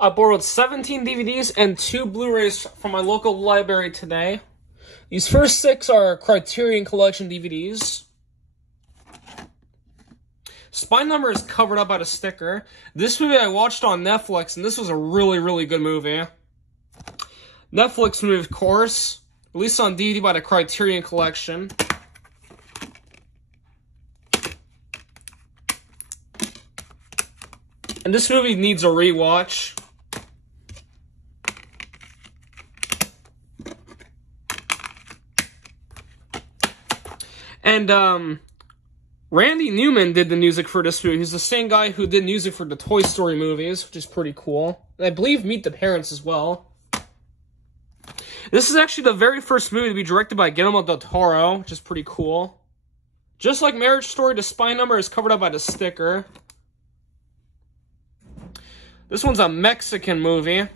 I borrowed 17 DVDs and 2 Blu-rays from my local library today. These first 6 are Criterion Collection DVDs. Spy Number is covered up by the sticker. This movie I watched on Netflix, and this was a really, really good movie. Netflix movie, of course. Released on DVD by the Criterion Collection. And this movie needs a rewatch. And, Randy Newman did the music for this movie. He's the same guy who did music for the Toy Story movies, which is pretty cool. And I believe Meet the Parents as well. This is actually the very first movie to be directed by Guillermo del Toro, which is pretty cool. Just like Marriage Story, the Spy Number is covered up by the sticker. This one's a Mexican movie.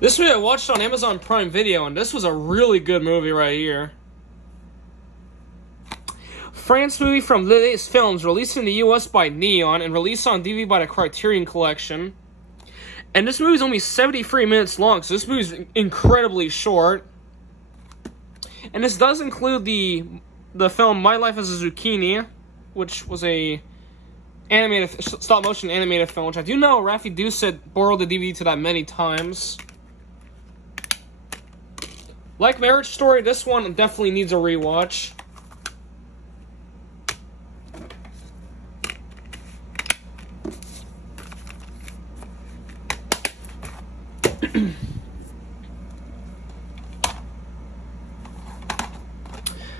This movie I watched on Amazon Prime Video, and this was a really good movie right here. France movie from Lillet's Films, released in the US by Neon, and released on DVD by the Criterion Collection. And this movie is only 73 minutes long, so this movie is incredibly short. And this does include the film My Life as a Zucchini, which was a animated stop-motion animated film, which I do know Rafi Doucet borrowed the DVD to that many times. Like Marriage Story, this one definitely needs a rewatch.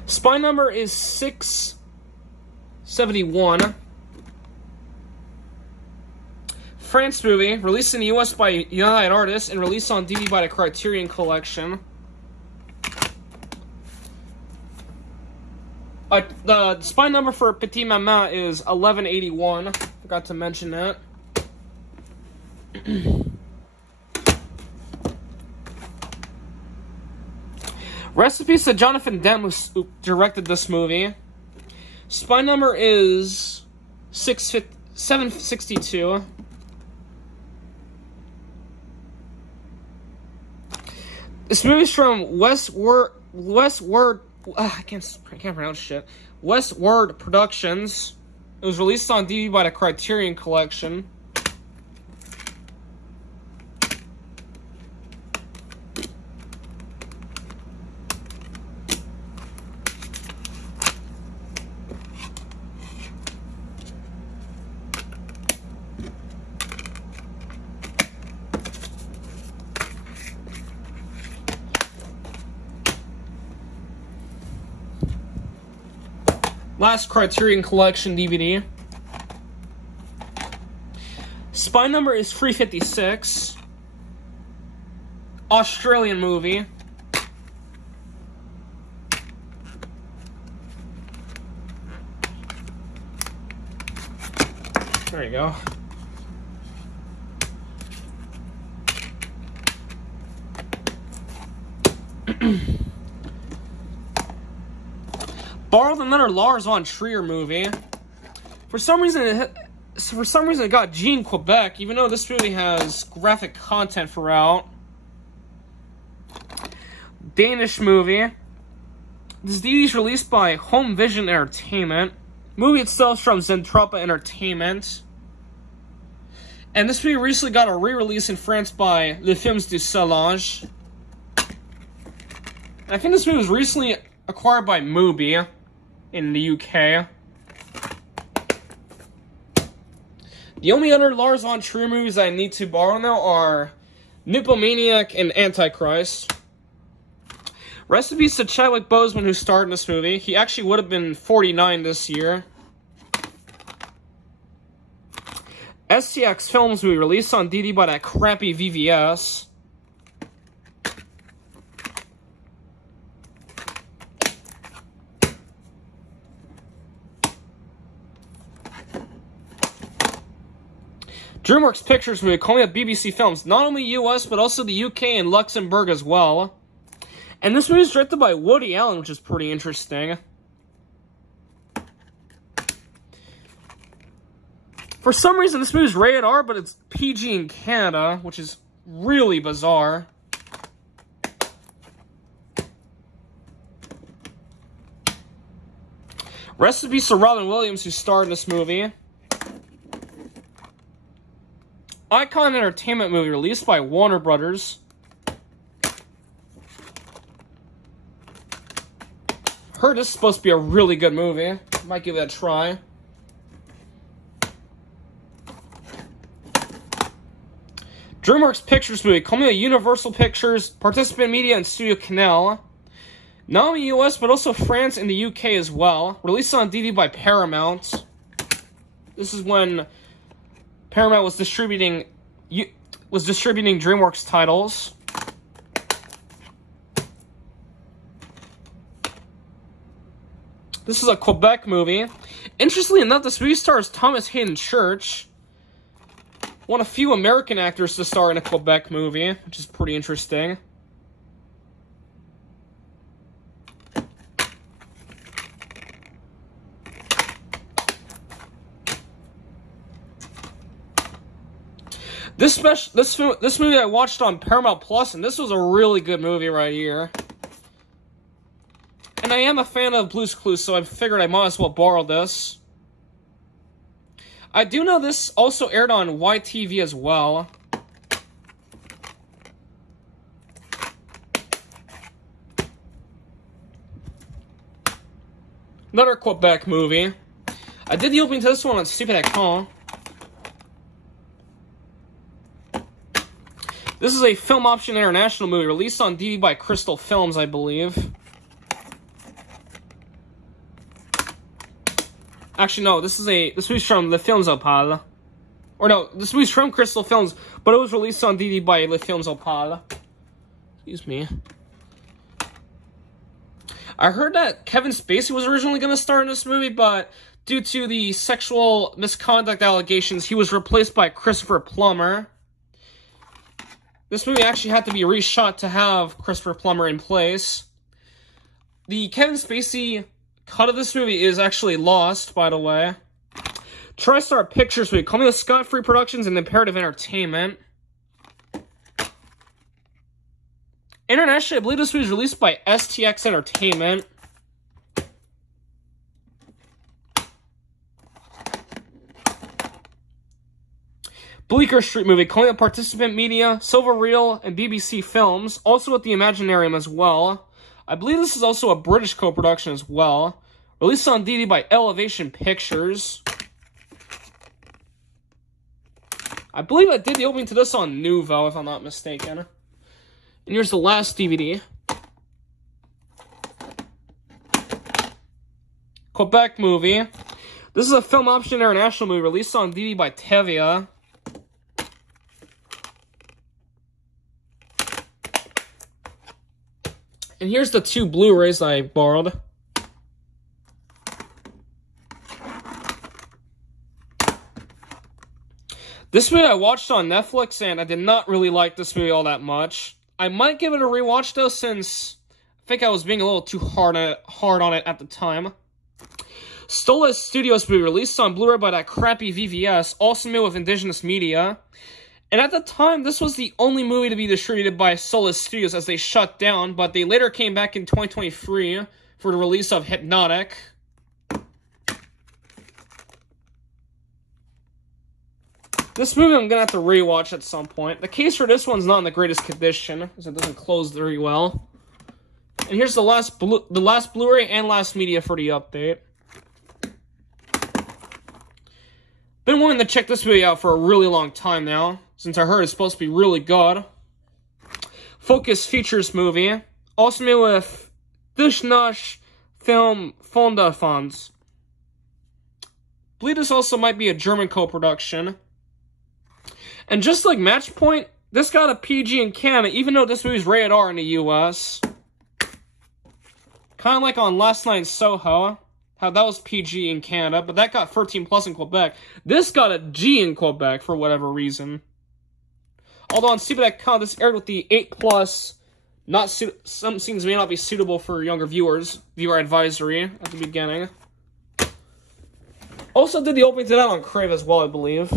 Spy Number is 671. France movie, released in the US by United Artists and released on DVD by the Criterion Collection. The Spy Number for Petit Maman is 1181. Forgot to mention that. Recipes to Jonathan Demme, who directed this movie. Spy Number is 762. This movie's from I can't pronounce shit. Westward Productions. It was released on DVD by the Criterion Collection. Last Criterion Collection DVD. Spy Number is 356. Australian movie. There you go. Borrowed another Lars von Trier movie. For some reason it got G in Quebec, even though this movie has graphic content throughout. Danish movie. This DVD is released by Home Vision Entertainment. Movie itself is from Zentropa Entertainment. And this movie recently got a re-release in France by Les Films du Solange. I think this movie was recently acquired by Mubi in the UK. The only other Lars von Trier movies I need to borrow now are Nymphomaniac and Antichrist. Recipes to Chadwick Boseman, who starred in this movie. He actually would have been 49 this year. STX Films movie, released on DVD by that crappy VVS. DreamWorks Pictures movie, calling up BBC Films. Not only US, but also the UK and Luxembourg as well. And this movie is directed by Woody Allen, which is pretty interesting. For some reason, this movie is rated R, but it's PG in Canada, which is really bizarre. Rest in peace to Robin Williams, who starred in this movie. Icon Entertainment movie released by Warner Brothers. Heard this is supposed to be a really good movie. Might give it a try. DreamWorks Pictures movie, coming to Universal Pictures, Participant Media, and Studio Canal. Not only US, but also France and the UK as well. Released on DVD by Paramount. This is when Paramount was distributing DreamWorks titles. This is a Quebec movie. Interestingly enough, this movie stars Thomas Hayden Church, one of few American actors to star in a Quebec movie, which is pretty interesting. This movie I watched on Paramount Plus, and this was a really good movie right here. And I am a fan of Blue's Clues, so I figured I might as well borrow this. I do know this also aired on YTV as well. Another Quebec movie. I did the opening to this one on Stupid Ecran. This is a Film Option International movie released on DVD by Crystal Films, I believe. Actually, no, this movie's from Le Films Opale. Or no, this movie's from Crystal Films, but it was released on DVD by Le Films Opale. Excuse me. I heard that Kevin Spacey was originally going to star in this movie, but due to the sexual misconduct allegations, he was replaced by Christopher Plummer. This movie actually had to be reshot to have Christopher Plummer in place. The Kevin Spacey cut of this movie is actually lost, by the way. TriStar Pictures movie, coming with Scott Free Productions and Imperative Entertainment. Internationally, I believe this movie was released by STX Entertainment. Bleecker Street movie, calling up Participant Media, Silver Reel, and BBC Films, also with the Imaginarium as well. I believe this is also a British co-production as well. Released on DVD by Elevation Pictures. I believe I did the opening to this on Nuvo, if I'm not mistaken. And here's the last DVD. Quebec movie. This is a Film Option International movie released on DVD by Tevia. And here's the 2 Blu-rays I borrowed. This movie I watched on Netflix, and I did not really like this movie all that much. I might give it a rewatch, though, since I think I was being a little too hard on it at the time. Stolas Studios movie, released on Blu-ray by that crappy VVS, also made with Indigenous Media. And at the time, this was the only movie to be distributed by Solis Studios as they shut down, but they later came back in 2023 for the release of Hypnotic. This movie I'm going to have to rewatch at some point. The case for this one's not in the greatest condition, because it doesn't close very well. And here's the last Blu-ray and last media for the update. Been wanting to check this movie out for a really long time now, since I heard it's supposed to be really good. Focus Features movie, also made with Dushnash Film Fondafonds. I believe this also might be a German co-production. And just like Match Point, this got a PG in Canada, even though this movie's rated R in the US. Kind of like on Last Night in Soho. How that was PG in Canada, but that got 13 plus in Quebec. This got a G in Quebec for whatever reason. Although on CBD.com, this aired with the 8 plus. Some scenes may not be suitable for younger viewers. Viewer advisory at the beginning. Also did the opening to that on Crave as well, I believe.